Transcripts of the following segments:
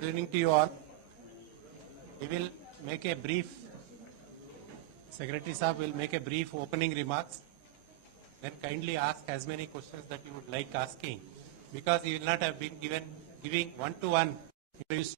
Good evening to you all. We will make a brief, Secretary Saab will make a brief opening remarks. Then kindly ask as many questions that you would like asking, because he will not have been giving one-to-one interviews.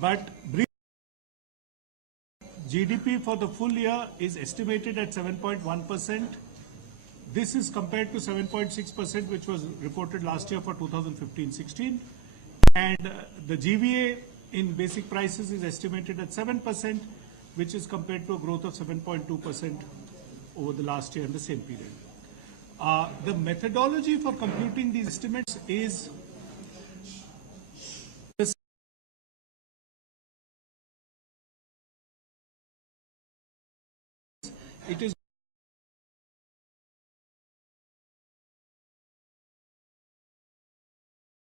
But GDP for the full year is estimated at 7.1%. This is compared to 7.6%, which was reported last year for 2015-16. And the GVA in basic prices is estimated at 7%, which is compared to a growth of 7.2% over the last year in the same period. The methodology for computing these estimates is it is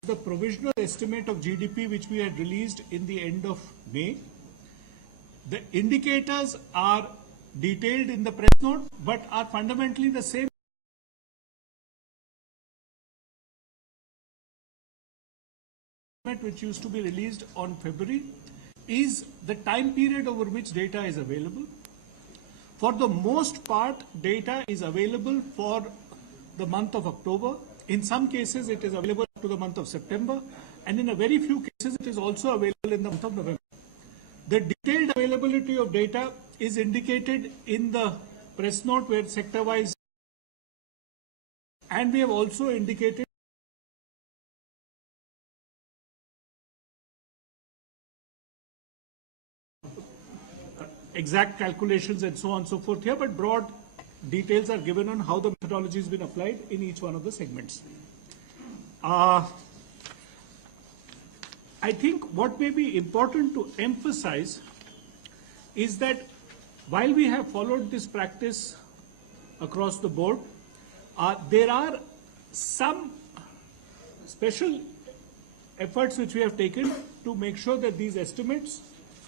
the provisional estimate of GDP which we had released in the end of May. The indicators are detailed in the press note, but are fundamentally the same which used to be released on February, is the time period over which data is available. For the most part, data is available for the month of October. In some cases, it is available to the month of September, and in a very few cases, it is also available in the month of November. The detailed availability of data is indicated in the press note where sector-wise, and we have also indicated exact calculations and so on and so forth here, but broad details are given on how the methodology has been applied in each one of the segments. I think what may be important to emphasize is that while we have followed this practice across the board, there are some special efforts which we have taken to make sure that these estimates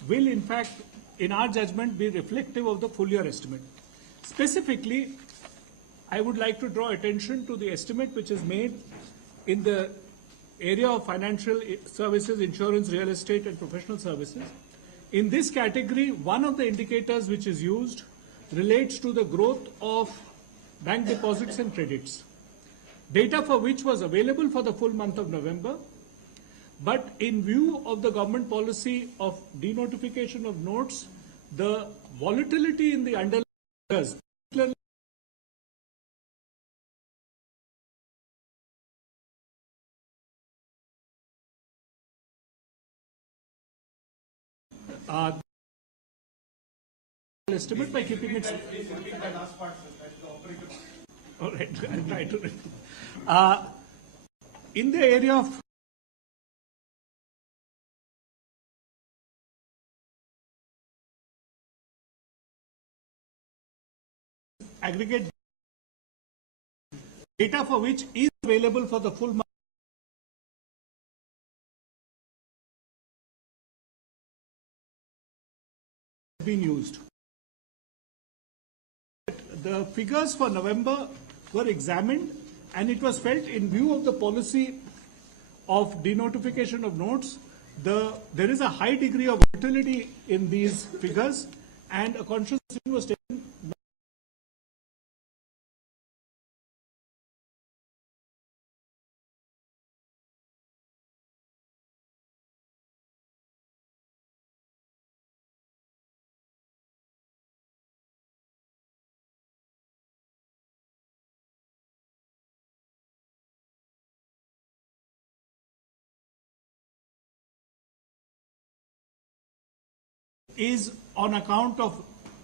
will in fact, in our judgment, be reflective of the full year estimate. Specifically, I would like to draw attention to the estimate which is made in the area of financial services, insurance, real estate, and professional services. In this category, one of the indicators which is used relates to the growth of bank deposits and credits, data for which was available for the full month of November. But in view of the government policy of denotification of notes, the volatility in the underlying years, estimate by keeping it. All right, I'll try to. In the area of aggregate data for which is available for the full month been used. The figures for November were examined, and it was felt, in view of the policy of denotification of notes, there is a high degree of volatility in these figures, and a conscious decision was taken. Is on account of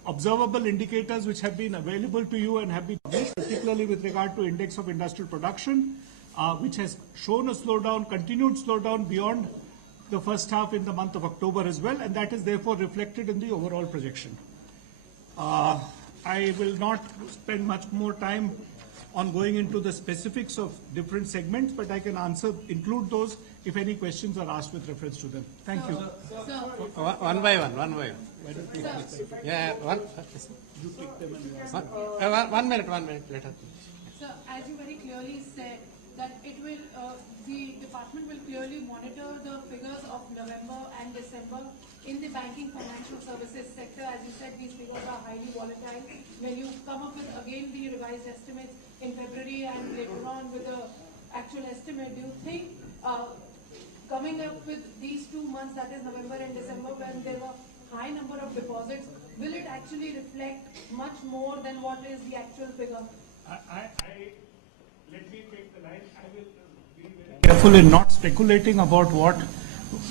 observable indicators which have been available to you and have been published, particularly with regard to index of industrial production, which has shown a slowdown, continued slowdown beyond the first half in the month of October as well, and that is therefore reflected in the overall projection. I will not spend much more time on going into the specifics of different segments, but I can include those if any questions are asked with reference to them. Thank you. One by one. Yeah, one. You take them One minute, later. So, as you very clearly said, that it will, the department will clearly monitor the figures of November and December in the banking financial services sector. As you said, these figures are highly volatile. When you come up with again the revised estimates in February and later on with the actual estimate, do you think coming up with these 2 months, that is November and December, when there were high number of deposits, will it actually reflect much more than what is the actual figure? Let me take the line. I will be very careful in not speculating about what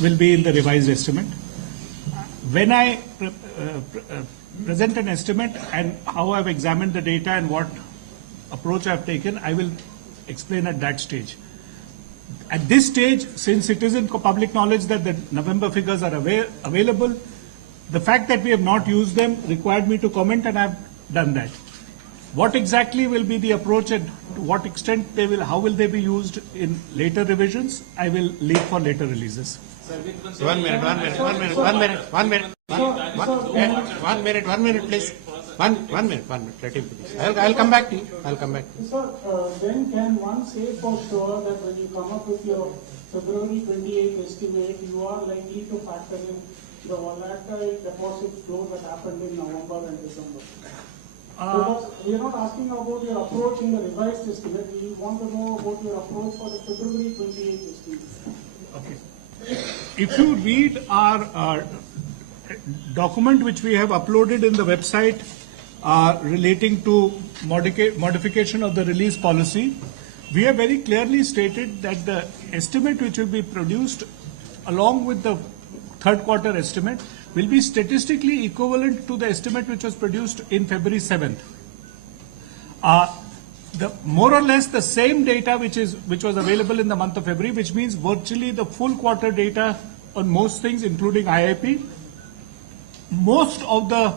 will be in the revised estimate. When I present an estimate and how I've examined the data and what approach I've taken, I will explain at that stage. At this stage, since it is in public knowledge that the November figures are available, the fact that we have not used them required me to comment, and I've done that. What exactly will be the approach and to what extent how will they be used in later revisions, I will leave for later releases. One minute, please. One minute. Let him finish. I'll come back to you. Sir, then can one say for sure that when you come up with your February 28th estimate, you are likely to factor in the volatile deposit flow that happened in November and December? Because we are not asking about your approach in the revised estimate. We want to know about your approach for the February 28th estimate. Okay. If you read our document which we have uploaded in the website relating to modification of the release policy, we have very clearly stated that the estimate which will be produced along with the third quarter estimate will be statistically equivalent to the estimate which was produced in February 7th. More or less the same data which was available in the month of February, which means virtually the full quarter data on most things, including IIP. Most of the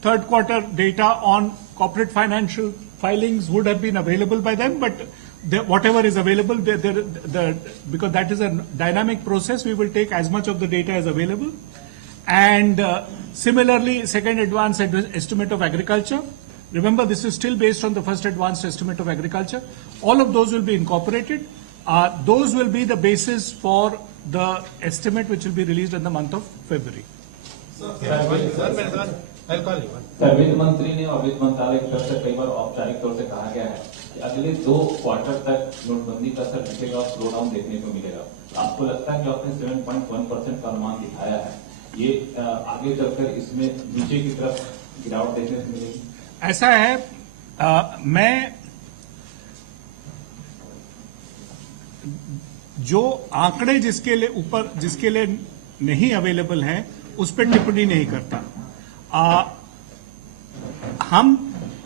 third quarter data on corporate financial filings would have been available by them, but whatever is available, because that is a dynamic process, we will take as much of the data as available. And similarly, second advanced estimate of agriculture. Remember, this is still based on the first advanced estimate of agriculture. All of those will be incorporated. Those will be the basis for the estimate which will be released in the month of February. I'll call you. Sir, वित्त मंत्री ने और वित्त मंत्रालय की तरफ से कई बार औपचारिक तौर से कहा गया है कि अगले 2 क्वार्टर तक नोटबंदी का असर दिखेगा और स्लो डाउन देखने को मिलेगा। आपको लगता है कि आपने 7.1% का अनुमान दिखाया है, ये आगे चलकर इसमें नीचे की तरफ गिरावट देखने को मिलेगी? ऐसा है, मैं जो आंकड़े जिसके लिए नहीं अवेलेबल हैं उस पर टिप्पणी नहीं करता। हम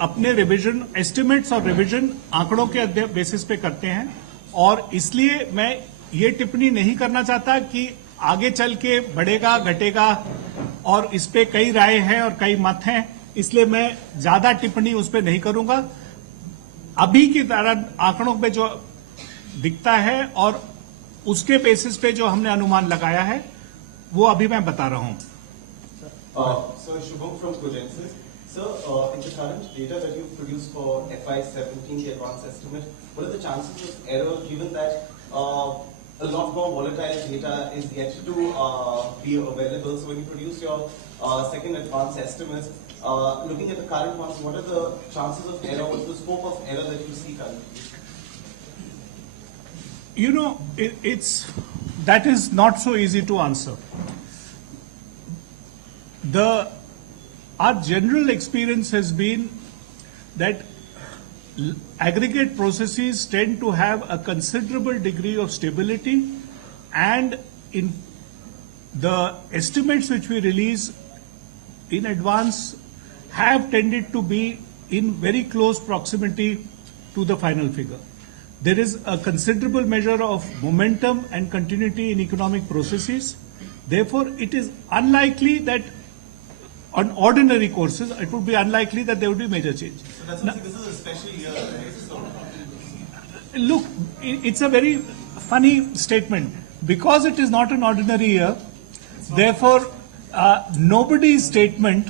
अपने रिवीजन एस्टिमेट्स और रिवीजन आंकड़ों के बेसिस पे करते हैं, और इसलिए मैं ये टिप्पणी नहीं करना चाहता कि आगे चल के बढ़ेगा घटेगा, और इस पे कई राय हैं और कई मत हैं, इसलिए मैं ज्यादा टिप्पणी उस पर नहीं करूंगा। अभी की तरह आंकड़ों पे जो दिखता है और उसके बेसिस पे जो हमने अनुमान लगाया है वो अभी मैं बता रहा हूं। So Shubham from Cogensis. So in the current data that you've produced for FY17, the advanced estimate, what are the chances of error given that a lot more volatile data is yet to be available? So when you produce your second advanced estimates, looking at the current ones, what are the chances of error? What's the scope of error that you see currently? You know, that is not so easy to answer. Our general experience has been that aggregate processes tend to have a considerable degree of stability, and in the estimates which we release in advance have tended to be in very close proximity to the final figure. There is a considerable measure of momentum and continuity in economic processes. Therefore, it is unlikely that on ordinary courses, it would be unlikely that there would be major change. So that's something, this is a special year, right? So look, it's a very funny statement. Because it is not an ordinary year, therefore, nobody's statement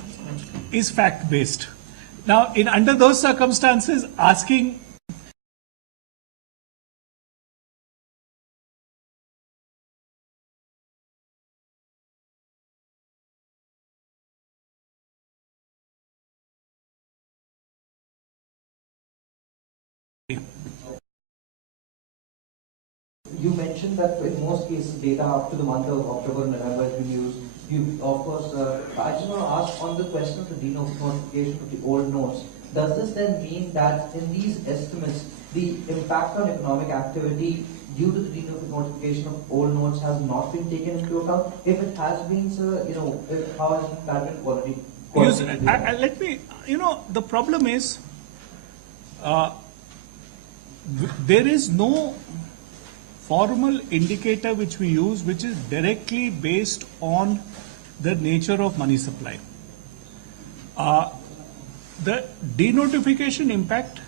is fact-based. Now, under those circumstances, asking you mentioned that in most cases data up to the month of October and November has been used. Of course, I just want to ask on the question of the denotification of the old notes. Does this then mean that in these estimates, the impact on economic activity due to the denotification of old notes has not been taken into account? If it has been, sir, how has that been quality? Let me, the problem is there is no formal indicator which we use which is directly based on the nature of money supply. The denotification impact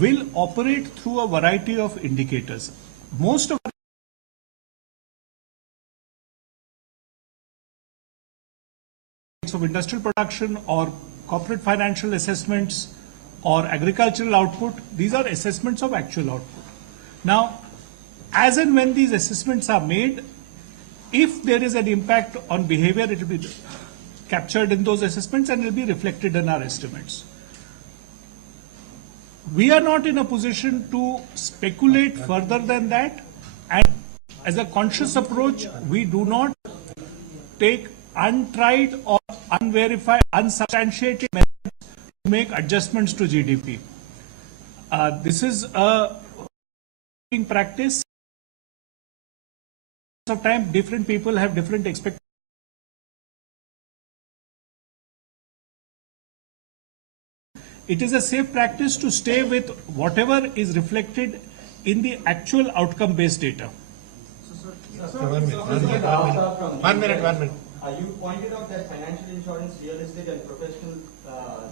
will operate through a variety of indicators. Most of industrial production or corporate financial assessments or agricultural output, these are assessments of actual output. Now, as and when these assessments are made, if there is an impact on behavior, it will be captured in those assessments and will be reflected in our estimates. We are not in a position to speculate further than that, and as a conscious approach, we do not take untried or unverified, unsubstantiated methods to make adjustments to GDP. This is a practice. Of time, different people have different expectations. It is a safe practice to stay with whatever is reflected in the actual outcome-based data. One minute. You pointed out that financial insurance, real estate, and professional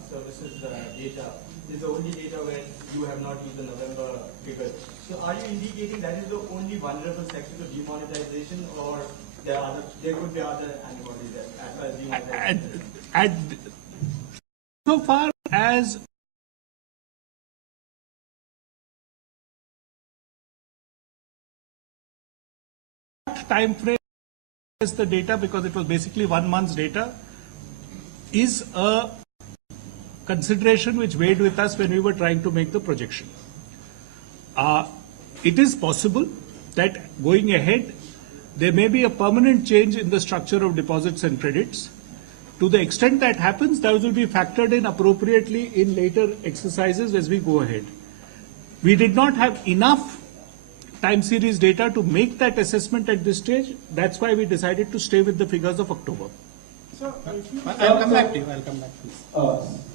services data is the only data where you have not used the November figures. So, are you indicating that is the only vulnerable sector to demonetization, or there could be other antibodies there as far as demonetization? So far as time frame is the data, because it was basically 1 month's data, is a consideration which weighed with us when we were trying to make the projection. It is possible that going ahead there may be a permanent change in the structure of deposits and credits. To the extent that happens, those will be factored in appropriately in later exercises as we go ahead. We did not have enough time series data to make that assessment at this stage. That's why we decided to stay with the figures of October. I'll come back to you.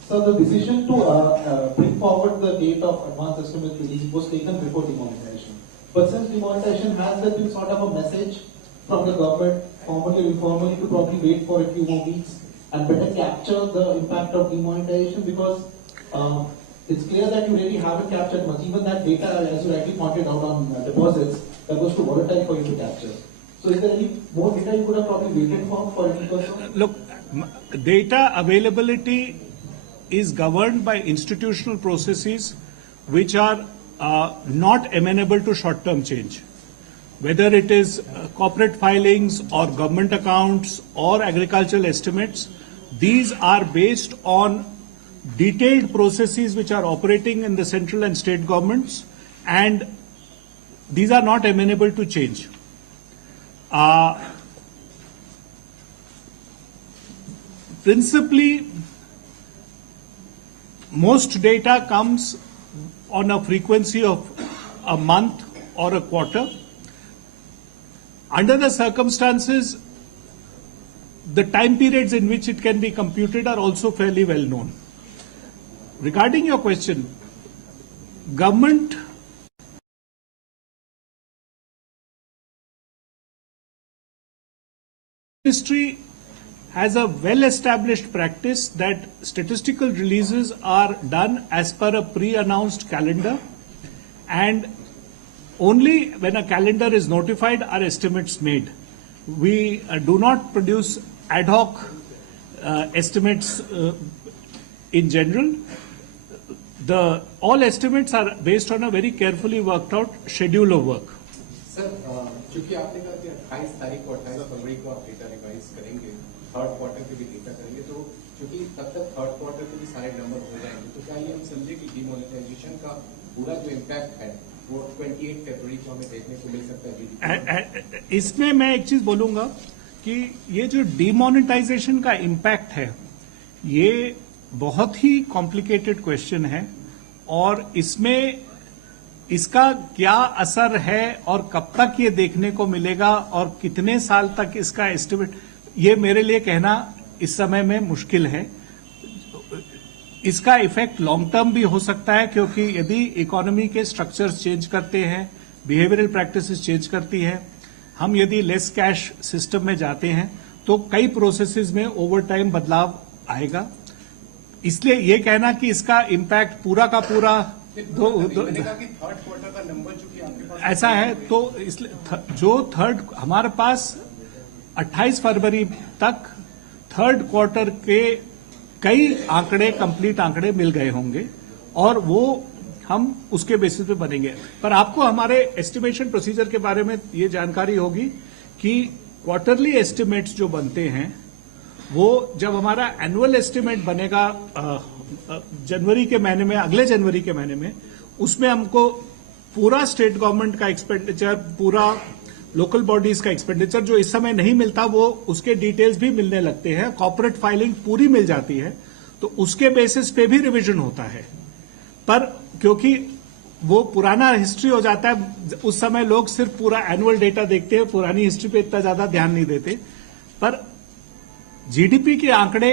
So the decision to bring forward the date of advance estimate release was taken before demonetization. But since demonetization, has there been sort of a message from the government, formally or informally, to probably wait for a few more weeks and better capture the impact of demonetization? Because it's clear that you really haven't captured much. Even that data, as you rightly pointed out on deposits, that was too volatile for you to capture. So is there any more data you could have probably waited for any person? Look, Data availability is governed by institutional processes which are not amenable to short-term change. Whether it is corporate filings or government accounts or agricultural estimates, these are based on detailed processes which are operating in the central and state governments, and these are not amenable to change. Principally, most data comes on a frequency of a month or a quarter. Under the circumstances, the time periods in which it can be computed are also fairly well known. Regarding your question, government ministry has a well-established practice that statistical releases are done as per a pre-announced calendar, and only when a calendar is notified are estimates made. We do not produce ad hoc estimates in general. All estimates are based on a very carefully worked out schedule of work. Sir, चूंकि आपने कहा कि 28 तारीख को 28 फरवरी को आप data revise करेंगे, third quarter के भी डेटा करेंगे, तो चूंकि तब तक थर्ड क्वार्टर के भी सारे नंबर हो जाएंगे, तो क्या ये हम समझे कि डिमोनेटाइजेशन का पूरा जो इम्पैक्ट है वो 28 फरवरी को हमें देखने को मिल सकता है? इसमें मैं एक चीज बोलूंगा कि ये जो डिमोनेटाइजेशन का इम्पैक्ट है, ये बहुत ही कॉम्प्लिकेटेड क्वेश्चन है, और इसमें इसका क्या असर है और कब तक ये देखने को मिलेगा और कितने साल तक इसका एस्टिमेट, ये मेरे लिए कहना इस समय में मुश्किल है. इसका इफेक्ट लॉन्ग टर्म भी हो सकता है, क्योंकि यदि इकोनॉमी के स्ट्रक्चर्स चेंज करते हैं, बिहेवियरल प्रैक्टिसेस चेंज करती है, हम यदि लेस कैश सिस्टम में जाते हैं, तो कई प्रोसेसेस में ओवर टाइम बदलाव आएगा. इसलिए ये कहना कि इसका इम्पैक्ट पूरा का पूरा थर्ड क्वार्टर का नंबर चूंकि आपके पास ऐसा है, तो इसलिए जो थर्ड हमारे पास 28 फरवरी तक थर्ड क्वार्टर के कई आंकड़े, कंप्लीट आंकड़े मिल गए होंगे, और वो हम उसके बेसिस पे बनेंगे. पर आपको हमारे एस्टिमेशन प्रोसीजर के बारे में ये जानकारी होगी कि क्वार्टरली एस्टिमेट्स जो बनते हैं, वो जब हमारा एनुअल एस्टिमेट बनेगा जनवरी के महीने में, अगले जनवरी के महीने में, उसमें हमको पूरा स्टेट गवर्नमेंट का एक्सपेंडिचर, पूरा लोकल बॉडीज का एक्सपेंडिचर जो इस समय नहीं मिलता, वो उसके डिटेल्स भी मिलने लगते हैं, कॉर्पोरेट फाइलिंग पूरी मिल जाती है, तो उसके बेसिस पे भी रिवीजन होता है. पर क्योंकि वो पुराना हिस्ट्री हो जाता है, उस समय लोग सिर्फ पूरा एनुअल डेटा देखते हैं, पुरानी हिस्ट्री पे इतना ज्यादा ध्यान नहीं देते. पर जीडीपी के आंकड़े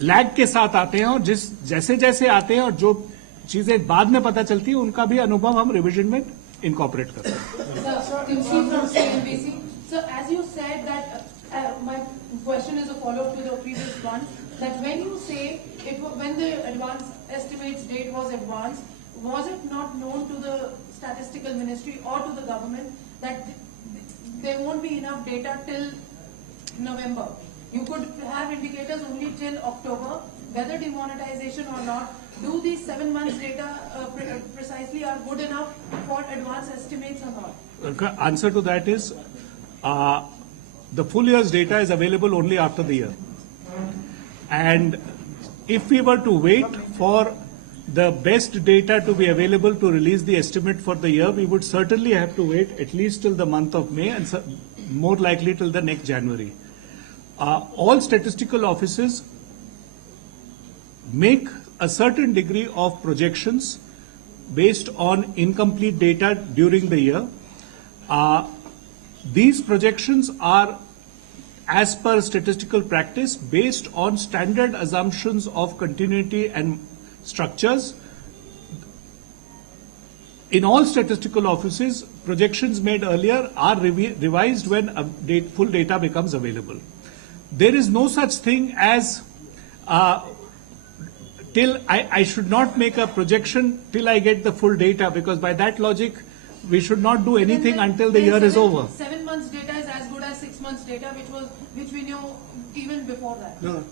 लैग के साथ आते हैं, और जैसे जैसे आते हैं और जो चीजें बाद में पता चलती है, उनका भी अनुभव हम रिवीजन में इनकॉर्पोरेट करते हैं. So as you said that my question is a follow-up to the previous one, that when you say when the advance estimates date was advanced, was it not known to the statistical ministry or to the government that there won't be enough data till November? You could have indicators only till October, whether demonetization or not. Do these 7 months data precisely are good enough for advance estimates or not? Answer to that is, the full year's data is available only after the year. And if we were to wait for the best data to be available to release the estimate for the year, we would certainly have to wait at least till the month of May, and more likely till the next January. All statistical offices make a certain degree of projections based on incomplete data during the year. These projections are, as per statistical practice, based on standard assumptions of continuity and structures. In all statistical offices, projections made earlier are revised when full data becomes available. There is no such thing as till I should not make a projection till I get the full data, because by that logic, we should not do anything until the year is over. 7 months data is as good as 6 months data, which we knew even before that? No.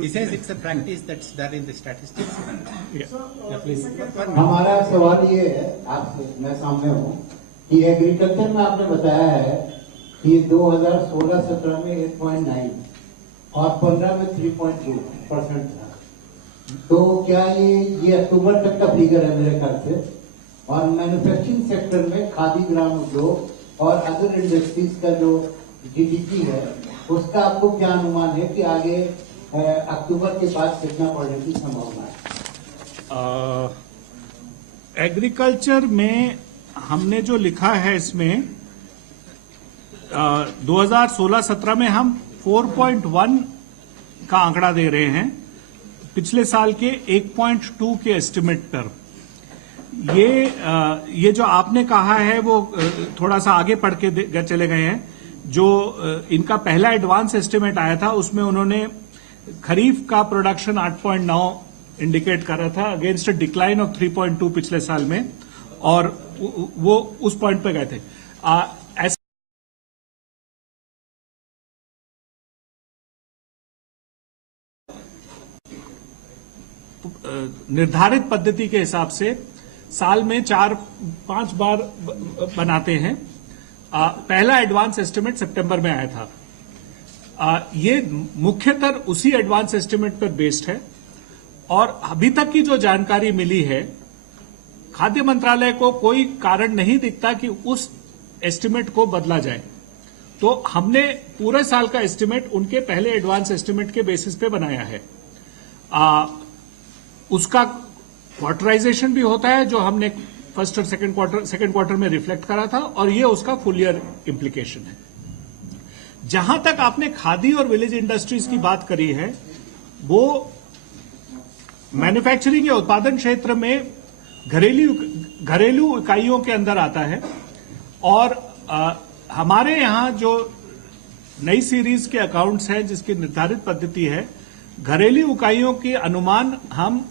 He says it's a practice that's done in the statistics. Yeah, please. हमारा सवाल ये है आपसे, मैं सामने हूँ कि agriculture में आपने बताया है कि 2016-17 में 8.9 और 15 में 3.2% था। तो क्या ये अक्टूबर तक का फिगर है मेरे ख्याल से? और मैन्युफैक्चरिंग सेक्टर में खादी ग्राम उद्योग और अदर इंडस्ट्रीज का जो जीडीपी है उसका आपको क्या अनुमान है कि आगे अक्टूबर के बाद कितना बढ़ने की संभावना है? एग्रीकल्चर में हमने जो लिखा है इसमें 2016-17 में हम 4.1 का आंकड़ा दे रहे हैं, पिछले साल के 1.2 के एस्टिमेट पर। ये जो आपने कहा है वो थोड़ा सा आगे पढ़ के चले गए हैं। जो इनका पहला एडवांस एस्टिमेट आया था उसमें उन्होंने खरीफ का प्रोडक्शन 8.9 इंडिकेट कर रहा था अगेंस्ट अ डिक्लाइन ऑफ 3.2 पिछले साल में, और वो उस पॉइंट पे गए थे। निर्धारित पद्धति के हिसाब से साल में 4-5 बार बनाते हैं। पहला एडवांस एस्टिमेट सितंबर में आया था। ये मुख्यतः उसी एडवांस एस्टिमेट पर बेस्ड है, और अभी तक की जो जानकारी मिली है, खाद्य मंत्रालय को कोई कारण नहीं दिखता कि उस एस्टिमेट को बदला जाए। तो हमने पूरे साल का एस्टिमेट उनके पहले एडवांस एस्टिमेट के बेसिस पे बनाया है। उसका क्वार्टराइजेशन भी होता है जो हमने फर्स्ट और सेकंड क्वार्टर में रिफ्लेक्ट करा था, और ये उसका फुल ईयर इंप्लीकेशन है। जहां तक आपने खादी और विलेज इंडस्ट्रीज की बात करी है, वो मैन्युफैक्चरिंग या उत्पादन क्षेत्र में घरेलू इकाइयों के अंदर आता है, और हमारे यहां जो नई सीरीज के अकाउंट्स हैं जिसकी निर्धारित पद्धति है, घरेलू इकाइयों के अनुमान हम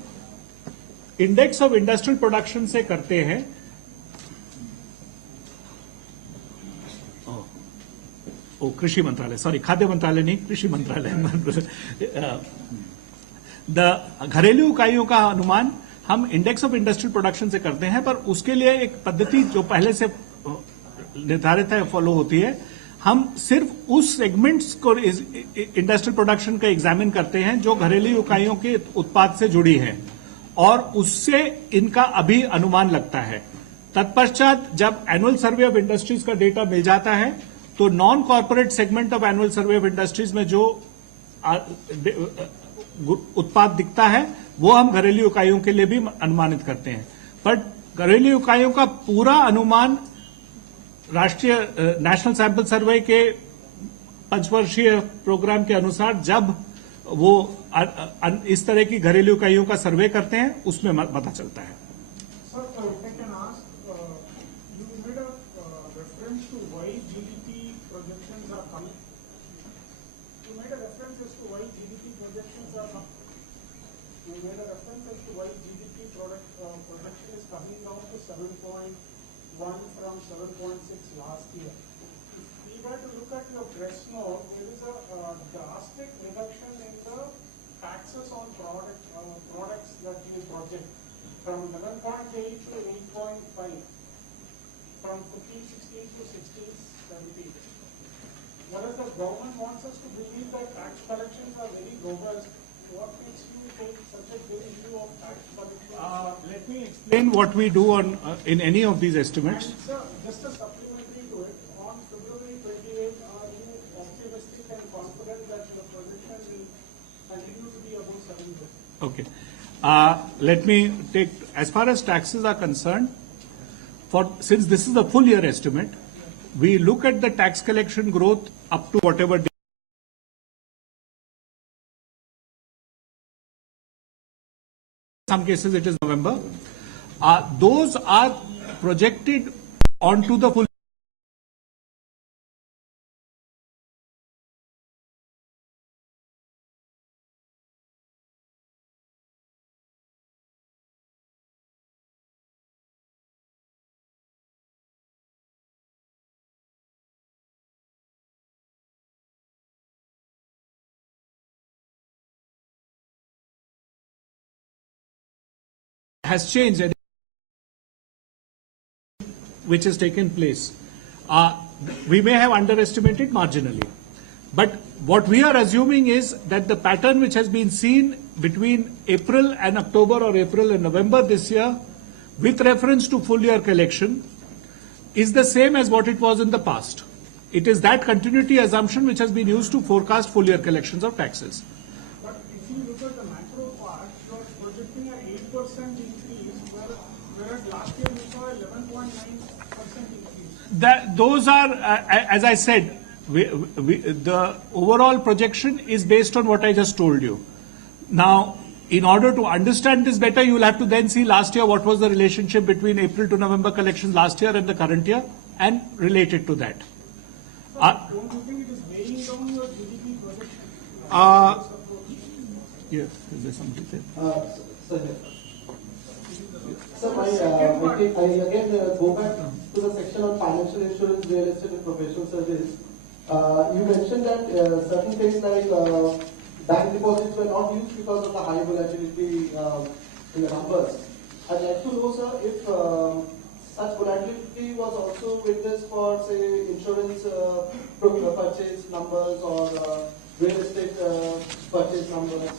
इंडेक्स ऑफ इंडस्ट्रियल प्रोडक्शन से करते हैं। कृषि मंत्रालय, सॉरी, खाद्य मंत्रालय नहीं, कृषि मंत्रालय। घरेलू इकाइयों का अनुमान हम इंडेक्स ऑफ इंडस्ट्रियल प्रोडक्शन से करते हैं, पर उसके लिए एक पद्धति जो पहले से निर्धारित है फॉलो होती है। हम सिर्फ उस सेगमेंट्स को इंडस्ट्रियल प्रोडक्शन का एग्जामिन करते हैं जो घरेलू इकाइयों के उत्पाद से जुड़ी है, और उससे इनका अभी अनुमान लगता है। तत्पश्चात जब एनुअल सर्वे ऑफ इंडस्ट्रीज का डेटा मिल जाता है, तो non corporate segment of annual survey of industries में जो उत्पाद दिखता है वो हम घरेलू इकाइयों के लिए भी अनुमानित करते हैं। बट घरेलू इकाइयों का पूरा अनुमान राष्ट्रीय नेशनल सैंपल सर्वे के पंचवर्षीय प्रोग्राम के अनुसार जब वो इस तरह की घरेलू इकाइयों का सर्वे करते हैं उसमें पता चलता है। Sir, if I can ask, you made a reference to why GDP projections are coming. You made a reference as to why GDP projections are coming. You made a reference as to why GDP projection is coming down to 7.1 from 7.6 last year. If we were to look at your press note, there is a drastic reduction in the taxes on products that you project from 11.8 to 8.5, from 15-16 to 16-17. Whereas the government wants us to believe that tax collections are very robust, what makes you take such a big view of tax collections? Let me explain what we do on in any of these estimates. And sir, just a supplementary to it, on February 28, are you optimistic and confident that your projection will continue to be above 7%? Okay. Let me take, as far as taxes are concerned, since this is the full year estimate, we look at the tax collection growth up to whatever. Some cases it is November. Those are projected onto the full has changed, and which has taken place. We may have underestimated marginally. But what we are assuming is that the pattern which has been seen between April and October or April and November this year, with reference to full year collection, is the same as what it was in the past. It is that continuity assumption which has been used to forecast full year collections of taxes. But if you look at the macro part, you are projecting an 8% increase, whereas last year we saw 11.9% increase. Those are, as I said, the overall projection is based on what I just told you. Now, in order to understand this better, you will have to then see last year what was the relationship between April to November collections last year and the current year and relate it to that. Don't you think it is weighing down your GDP projection? Yes, is there something there? So I again go back to the section on financial insurance, real estate and professional service. You mentioned that certain things like bank deposits were not used because of the high volatility in the numbers. I'd like to know, sir, if such volatility was also witnessed for, say, insurance purchase numbers or real estate purchase numbers.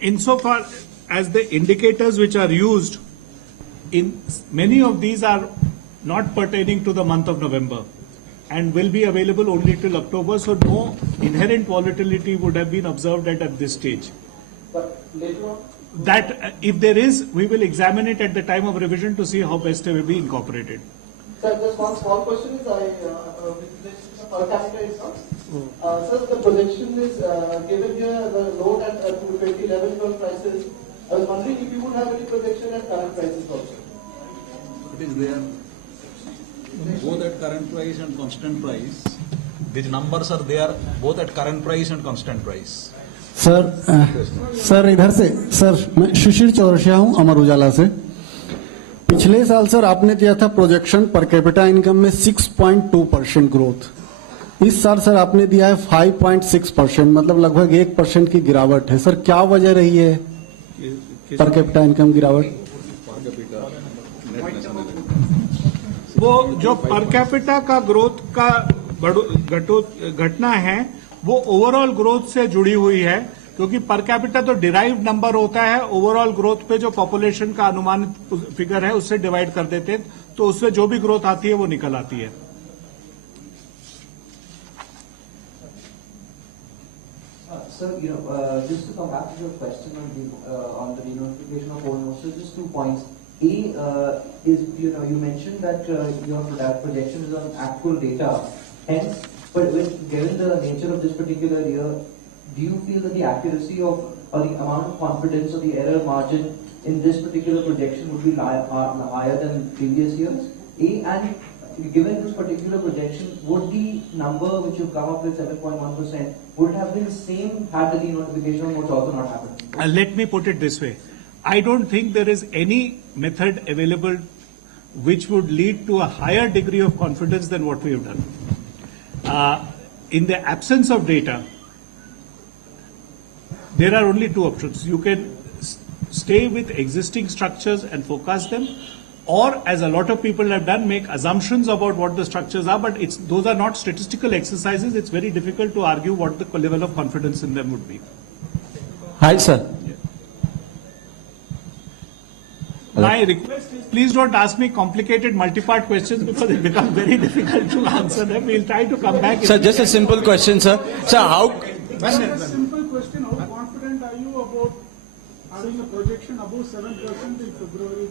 Insofar as the indicators which are used in many of these are not pertaining to the month of November and will be available only till October, so no inherent volatility would have been observed at this stage. But later on? That if there is, we will examine it at the time of revision to see how best it will be incorporated. Sir, just one small question is, per capita income. Sir, the projection is given here, the loan at 2011 prices. I was wondering if you would have any projection at current prices also. It is there. Both at current price and constant price. These numbers are there both at current price and constant price. Sir इधर से sir मैं सुशील चौरसिया हूं अमर उजाला से। पिछले साल sir आपने दिया था प्रोजेक्शन पर कैपिटा इनकम में 6.2% ग्रोथ। इस साल सर आपने दिया है 5.6%, मतलब लगभग 1% की गिरावट है। सर क्या वजह रही है पर कैपिटा इनकम गिरावट? वो जो पर कैपिटा का ग्रोथ का घटना है वो ओवरऑल ग्रोथ से जुड़ी हुई है, क्योंकि पर कैपिटा तो डिराइव्ड नंबर होता है, ओवरऑल ग्रोथ पे जो पॉपुलेशन का अनुमानित फिगर है उससे डिवाइड कर देते हैं, तो उससे जो भी ग्रोथ आती है वो निकल आती है। Sir, just to come back to your question on the denotification of old notes, so just 2 points. Is you mentioned that your projection is on actual data. Hence, but given the nature of this particular year, do you feel that the accuracy of or the amount of confidence or the error margin in this particular projection would be higher than previous years? And given this particular projection, would the number which you come up with 7.1% would have been the same had the denotification notes also not happened? Let me put it this way. I don't think there is any method available which would lead to a higher degree of confidence than what we have done. In the absence of data, there are only two options. You can stay with existing structures and forecast them, or, as a lot of people have done, make assumptions about what the structures are, but those are not statistical exercises. It's very difficult to argue what the level of confidence in them would be. Hi, sir. My request is, please don't ask me complicated multi-part questions because it becomes very difficult to answer them. We'll try to come back. Sir, just a simple question, sir. Sir, how... A simple question, how confident are you about having a projection above 7% in February?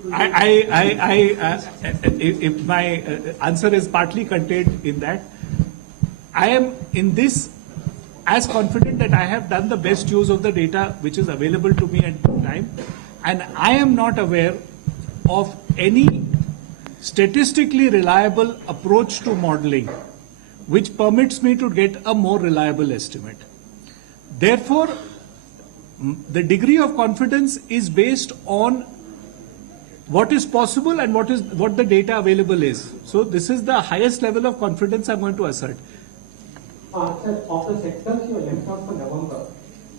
If my answer is partly contained in that, I am in this as confident that I have done the best use of the data which is available to me at the time, and I am not aware of any statistically reliable approach to modeling which permits me to get a more reliable estimate. Therefore, the degree of confidence is based on what is possible and what the data available is. So this is the highest level of confidence I'm going to assert. Sir, of the sectors you left out for November,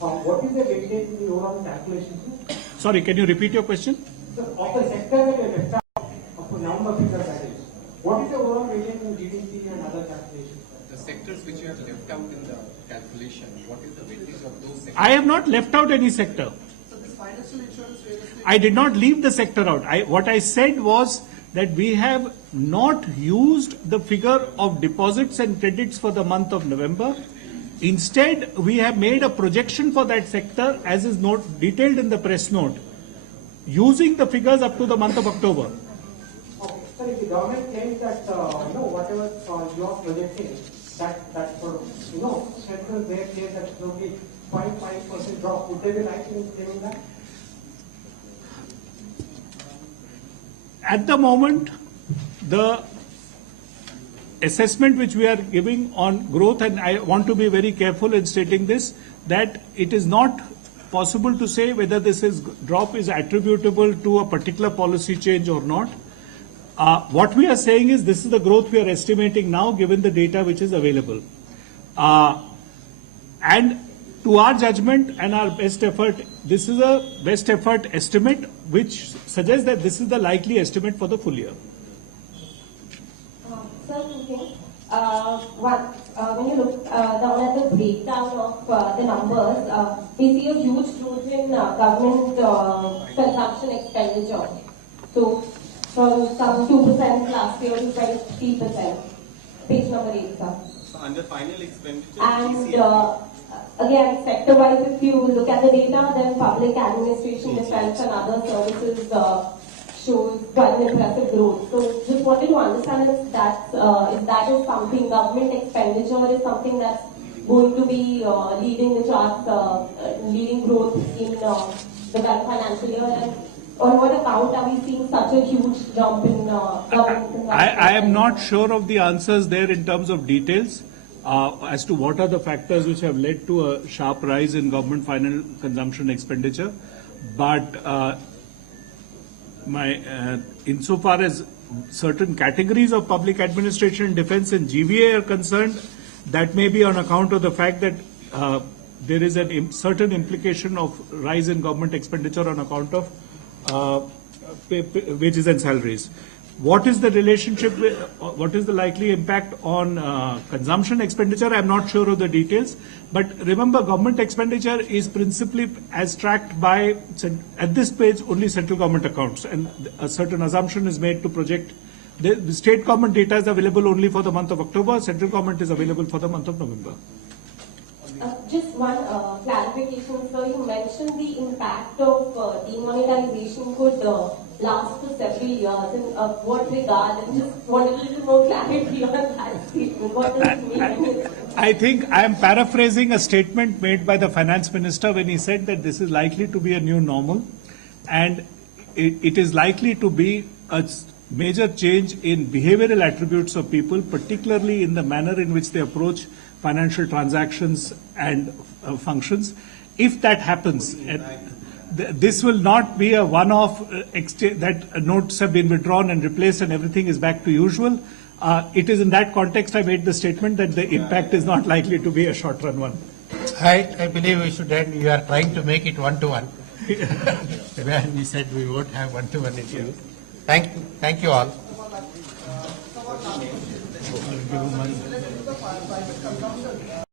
what is the weightage in the overall calculation? Sorry, can you repeat your question? So, of the sectors that you left out of the number figures that is, what is the overall weightage in GDP and other calculations? The sectors which you have left out in the calculation, what is the weightage of those sectors? I have not left out any sector. So this financial insurance real estate. I did not leave the sector out. What I said was that we have not used the figure of deposits and credits for the month of November. Instead, we have made a projection for that sector, as is detailed in the press note, using the figures up to the month of October. Okay, so if the government claims that whatever you are projecting, that for central their case that it will be 0.5% drop, would they be right in claiming that? At the moment, the assessment which we are giving on growth, and I want to be very careful in stating this, that it is not possible to say whether this drop is attributable to a particular policy change or not. What we are saying is this is the growth we are estimating now given the data which is available. And to our judgment and our best effort, this is a best effort estimate which suggests that this is the likely estimate for the full year. Sir, two things. When you look down at the breakdown of the numbers, we see a huge growth in government consumption expenditure. So from some 2% last year to 23%. Page number 8, sir. So under final expenditure, And again, sector-wise, if you look at the data, then public administration, defense and other services shows quite an impressive growth. So just wanted to understand if that is something, government expenditure is something that's going to be leading the charts, leading growth in the current financial year, and on what account are we seeing such a huge jump in government consumption? I am not sure of the answers there in terms of details as to what are the factors which have led to a sharp rise in government final consumption expenditure. But insofar as certain categories of public administration and defense and GVA are concerned, that may be on account of the fact that there is a certain implication of rise in government expenditure on account of wages and salaries. What is the relationship with, what is the likely impact on consumption expenditure? I'm not sure of the details. But remember, government expenditure is principally as tracked by, at this page, only central government accounts. And a certain assumption is made to project. The state government data is available only for the month of October. Central government is available for the month of November. Just one clarification, sir. You mentioned the impact of demonetization could last for several years. In what regard? I just wanted a little more clarity on that statement. What does it mean? I think I am paraphrasing a statement made by the finance minister when he said that this is likely to be a new normal, and it is likely to be a major change in behavioral attributes of people, particularly in the manner in which they approach financial transactions and functions. If that happens, this will not be a one-off that notes have been withdrawn and replaced and everything is back to usual. It is in that context I made the statement that the impact is not likely to be a short-run one. I believe we should end. You are trying to make it one-to-one. When we said we won't have one-to-one issues. Thank you all.